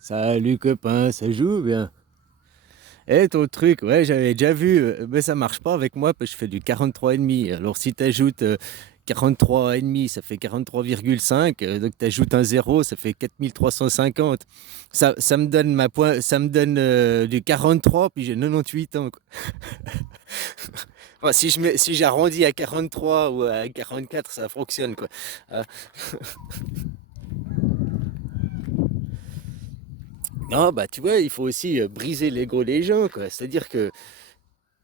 Salut copain, ça joue bien. Eh ton truc, ouais, j'avais déjà vu, mais ça marche pas avec moi parce que je fais du 43,5. Alors si tu ajoutes 43,5, ça fait 43,5. Donc tu ajoutes un zéro, ça fait 4350. Ça me donne ça me donne du 43, puis j'ai 98 ans, quoi. Enfin, si j'arrondis à 43 ou à 44, ça fonctionne, quoi. Ah. Non, bah tu vois, il faut aussi briser l'ego des gens, quoi. C'est-à-dire que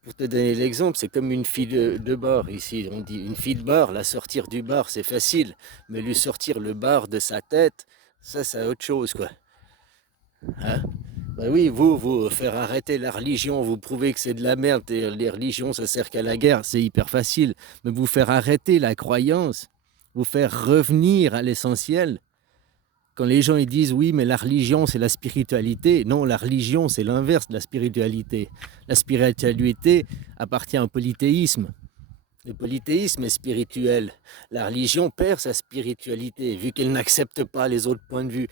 pour te donner l'exemple, c'est comme une fille de bar ici. On dit une fille de bar, la sortir du bar, c'est facile. Mais lui sortir le bar de sa tête, ça, c'est autre chose, quoi. Hein. Bah oui, vous faire arrêter la religion, vous prouvez que c'est de la merde et les religions, ça sert qu'à la guerre, c'est hyper facile. Mais vous faire arrêter la croyance, vous faire revenir à l'essentiel. Quand les gens ils disent oui, mais la religion c'est la spiritualité, non, la religion c'est l'inverse de la spiritualité. La spiritualité appartient au polythéisme. Le polythéisme est spirituel. La religion perd sa spiritualité vu qu'elle n'accepte pas les autres points de vue.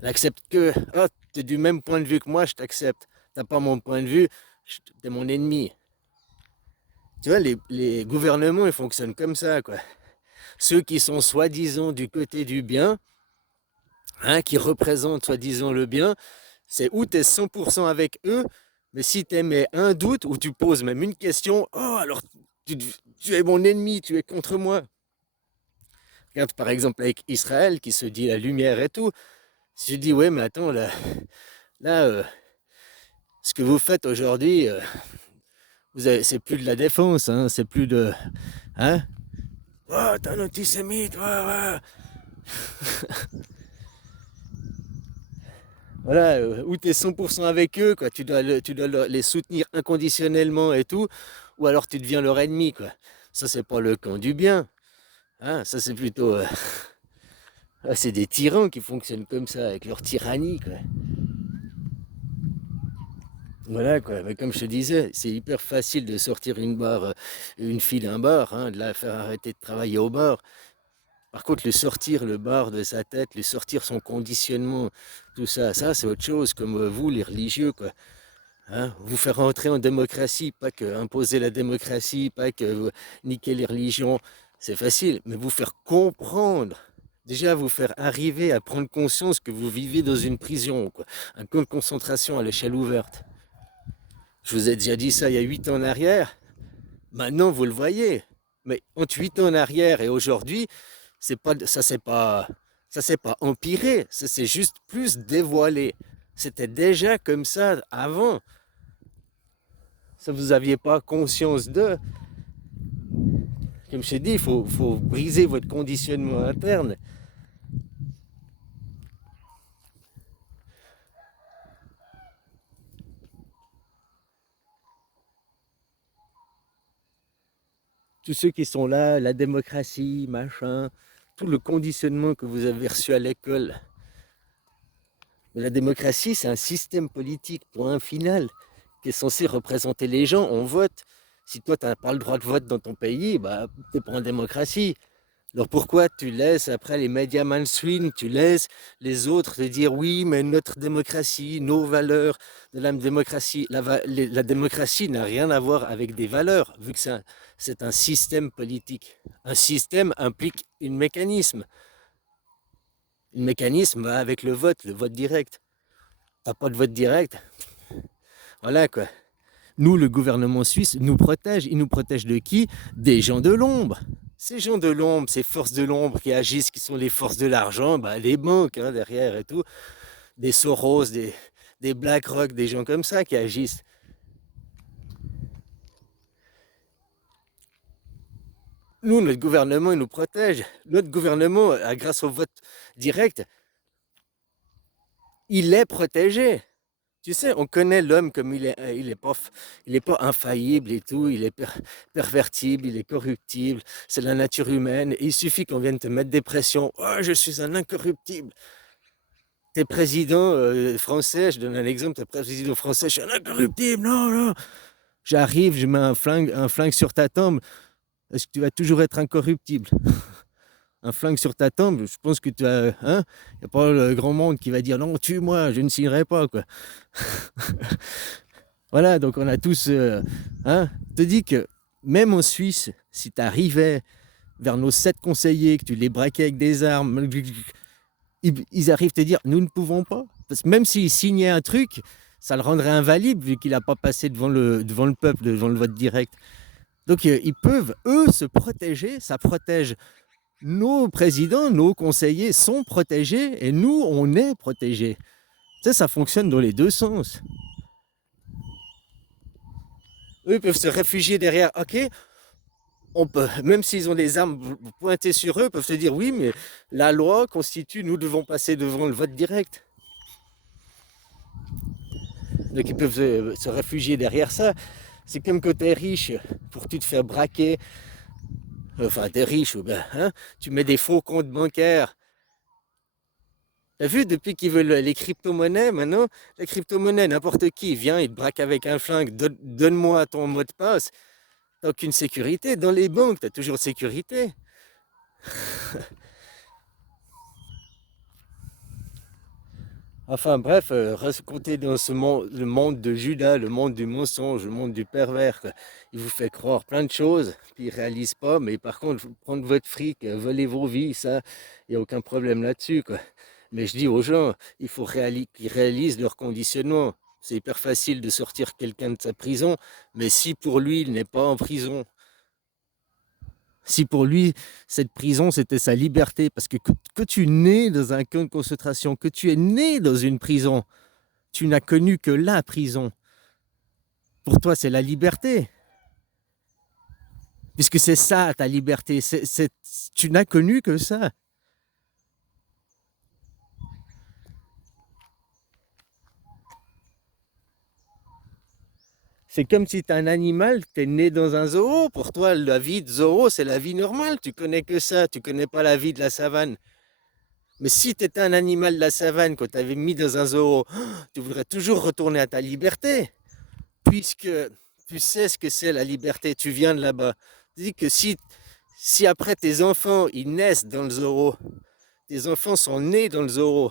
Elle accepte que oh, tu es du même point de vue que moi, je t'accepte. T'as pas mon point de vue, t'es mon ennemi. Tu vois, les gouvernements ils fonctionnent comme ça, quoi. Ceux qui sont soi-disant du côté du bien, hein, qui représentent soi-disant le bien, c'est où tu es 100% avec eux, mais si tu émets un doute ou tu poses même une question, oh alors tu, tu es mon ennemi, tu es contre moi. Regarde par exemple avec Israël qui se dit la lumière et tout. Si je dis ouais mais attends là ce que vous faites aujourd'hui, c'est plus de la défense, hein, c'est plus de... Hein. Oh t'es un antisémite, ouais, ouais. Voilà, où tu es 100% avec eux, quoi. Tu dois les soutenir inconditionnellement et tout, ou alors tu deviens leur ennemi, quoi. Ça, c'est pas le camp du bien. Hein, ça, c'est plutôt. C'est des tyrans qui fonctionnent comme ça, avec leur tyrannie, quoi. Voilà, quoi. Mais comme je te disais, c'est hyper facile de sortir une fille d'un bar, hein, de la faire arrêter de travailler au bar. Par contre, lui sortir le bar de sa tête, lui sortir son conditionnement, tout ça, ça, c'est autre chose, comme vous, les religieux, quoi. Hein, vous faire entrer en démocratie, pas que imposer la démocratie, pas que niquer les religions, c'est facile, mais vous faire comprendre, déjà vous faire arriver à prendre conscience que vous vivez dans une prison, quoi, un camp de concentration à l'échelle ouverte. Je vous ai déjà dit ça il y a 8 ans en arrière, maintenant vous le voyez, mais entre 8 ans en arrière et aujourd'hui, ça s'est pas empiré, ça s'est juste plus dévoilé. C'était déjà comme ça avant. Ça vous aviez pas conscience de. Comme je t'ai dit, faut briser votre conditionnement interne. Tous ceux qui sont là, la démocratie, machin, tout le conditionnement que vous avez reçu à l'école. Mais la démocratie, c'est un système politique, point final, qui est censé représenter les gens. On vote. Si toi, tu n'as pas le droit de vote dans ton pays, bah, tu n'es pas en démocratie. Alors pourquoi tu laisses après les médias mainstream, tu laisses les autres te dire oui, mais notre démocratie, nos valeurs de la démocratie, la démocratie n'a rien à voir avec des valeurs, vu que c'est un système politique. Un système implique un mécanisme. Un mécanisme va avec le vote direct. T'as pas de vote direct, voilà quoi. Nous, le gouvernement suisse nous protège. Il nous protège de qui? Des gens de l'ombre. Ces gens de l'ombre, ces forces de l'ombre qui agissent, qui sont les forces de l'argent, bah, les banques hein, derrière et tout, des Soros, des BlackRock, des gens comme ça qui agissent. Nous, notre gouvernement, il nous protège. Notre gouvernement, grâce au vote direct, il est protégé. Tu sais, on connaît l'homme comme il est pas infaillible et tout, il est pervertible, il est corruptible, c'est la nature humaine. Et il suffit qu'on vienne te mettre des pressions. Oh, je suis un incorruptible. T'es président français, je donne un exemple, t'es président français, je suis un incorruptible, non, non. J'arrive, je mets un flingue sur ta tombe. Est-ce que tu vas toujours être incorruptible? un flingue sur ta tempe, je pense que tu as, hein, y a pas le grand monde qui va dire non, tue-moi, je ne signerai pas, quoi. Voilà, donc on a tous, hein, je te dis que même en Suisse, si tu arrivais vers nos 7 conseillers, que tu les braquais avec des armes, ils arrivent à te dire nous ne pouvons pas. Parce que même s'ils signaient un truc, ça le rendrait invalide vu qu'il n'a pas passé devant le peuple, devant le vote direct. Donc ils peuvent, eux, se protéger, ça protège nos présidents, nos conseillers sont protégés et nous, on est protégés. Ça fonctionne dans les deux sens. Eux, ils peuvent se réfugier derrière, ok, on peut, même s'ils ont des armes pointées sur eux, ils peuvent se dire oui, mais la loi constitue, nous devons passer devant le vote direct. Donc ils peuvent se réfugier derrière ça. C'est comme quand tu es riche, pour que tu te fais braquer, enfin tu es riche, ben, hein, tu mets des faux comptes bancaires. T'as vu, depuis qu'ils veulent les crypto-monnaies, maintenant, les crypto-monnaies, n'importe qui vient, il te braque avec un flingue, donne-moi ton mot de passe. T'as aucune sécurité. Dans les banques, t'as toujours sécurité. Enfin bref, compter dans ce monde, le monde de Judas, le monde du mensonge, le monde du pervers, quoi. Il vous fait croire plein de choses, puis il ne réalise pas, mais par contre, prendre votre fric, voler vos vies, ça, il n'y a aucun problème là-dessus, quoi. Mais je dis aux gens, il faut qu'ils réalisent leur conditionnement. C'est hyper facile de sortir quelqu'un de sa prison, mais si pour lui, il n'est pas en prison, si pour lui, cette prison, c'était sa liberté, parce que tu nais dans un camp de concentration, que tu es né dans une prison, tu n'as connu que la prison. Pour toi, c'est la liberté, puisque c'est ça ta liberté. Tu n'as connu que ça. C'est comme si tu es un animal, tu es né dans un zoo. Pour toi, la vie de zoo, c'est la vie normale. Tu connais que ça, tu connais pas la vie de la savane. Mais si tu étais un animal de la savane, qu'on t'avait mis dans un zoo, tu voudrais toujours retourner à ta liberté, puisque tu sais ce que c'est la liberté, tu viens de là-bas. Tu dis que si après tes enfants, ils naissent dans le zoo, tes enfants sont nés dans le zoo,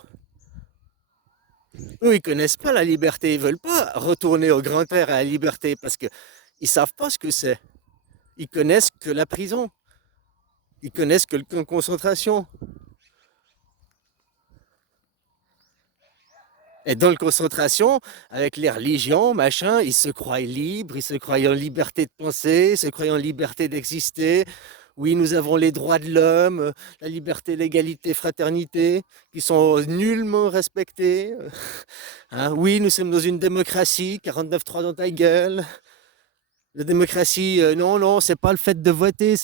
eux, ils connaissent pas la liberté, ils veulent pas retourner au grand-père à la liberté parce que ils savent pas ce que c'est. Ils connaissent que la prison, ils connaissent que le camp de concentration. Et dans le concentration, avec les religions, machin, ils se croient libres, ils se croient en liberté de penser, ils se croient en liberté d'exister. Oui, nous avons les droits de l'homme, la liberté, l'égalité, fraternité, qui sont nullement respectés. Hein, oui, nous sommes dans une démocratie, 49-3 dans ta gueule. La démocratie, non, non, c'est pas le fait de voter.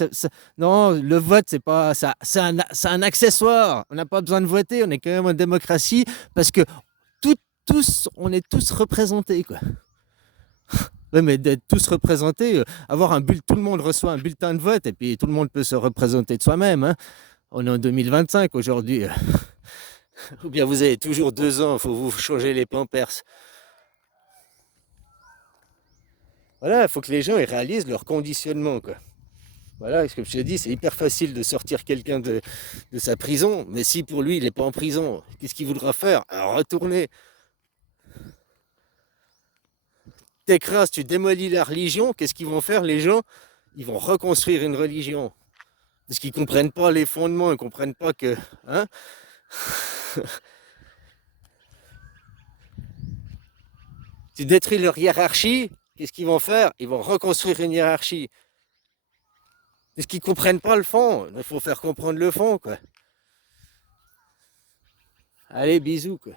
Non, le vote, c'est pas ça, c'est un accessoire. On n'a pas besoin de voter, on est quand même en démocratie parce que tout- on est tous représentés, quoi. Oui, mais d'être tous représentés, avoir tout le monde reçoit un bulletin de vote et puis tout le monde peut se représenter de soi-même, hein. On est en 2025 aujourd'hui. Ou bien vous avez toujours 2 ans, il faut vous changer les pampers. Voilà, il faut que les gens ils réalisent leur conditionnement, quoi. Voilà, ce que je te dis, c'est hyper facile de sortir quelqu'un de sa prison, mais si pour lui il n'est pas en prison, qu'est-ce qu'il voudra faire? Retourner. T'écrases, tu démolis la religion, qu'est-ce qu'ils vont faire les gens? Ils vont reconstruire une religion. Parce qu'ils ne comprennent pas les fondements, ils ne comprennent pas que. Hein. Tu détruis leur hiérarchie, qu'est-ce qu'ils vont faire? Ils vont reconstruire une hiérarchie. Parce qu'ils ne comprennent pas le fond. Il faut faire comprendre le fond, quoi. Allez, bisous, quoi.